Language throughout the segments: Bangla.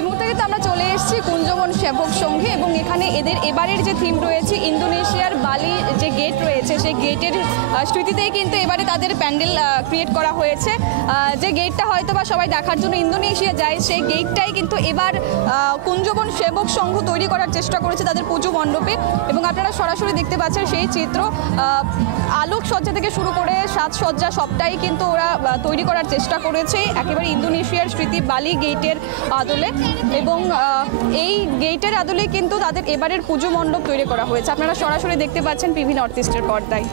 এই মুহূর্তে কিন্তু আমরা চলে এসেছি কুঞ্জবন সেবক সংঘে এবং এখানে এদের এবারের যে থিম রয়েছে ইন্দোনেশিয়ার বালি যে গেট রয়েছে সেই গেটের স্মৃতিতেই কিন্তু এবারে তাদের প্যান্ডেল ক্রিয়েট করা হয়েছে। যে গেটটা হয়তো বা সবাই দেখার জন্য ইন্দোনেশিয়া যায় সেই গেটটাই কিন্তু এবার কুঞ্জবন সেবক সংঘ তৈরি করার চেষ্টা করেছে তাদের পুজো মণ্ডপে এবং আপনারা সরাসরি দেখতে পাচ্ছেন সেই চিত্র। আলোকসজ্জা থেকে শুরু করে সাজসজ্জা সবটাই কিন্তু ওরা তৈরি করার চেষ্টা করেছে একেবারে ইন্দোনেশিয়ার স্মৃতি বালি গেটের আদলে এবং এই গেটের আদলে কিন্তু তাদের এবারের পুজো মণ্ডপ তৈরি করা হয়েছে। আপনারা সরাসরি দেখতে পাচ্ছেন টিভি নর্থ ইস্টের পর্দায়।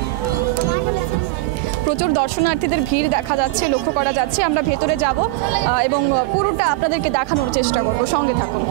প্রচুর দর্শনার্থীদের ভিড় দেখা যাচ্ছে, লক্ষ্য করা যাচ্ছে। আমরা ভেতরে যাব এবং পুরোটা আপনাদেরকে দেখানোর চেষ্টা করব, সঙ্গে থাকুন।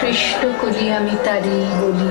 কৃষ্ণ কলি আমি তারি বলি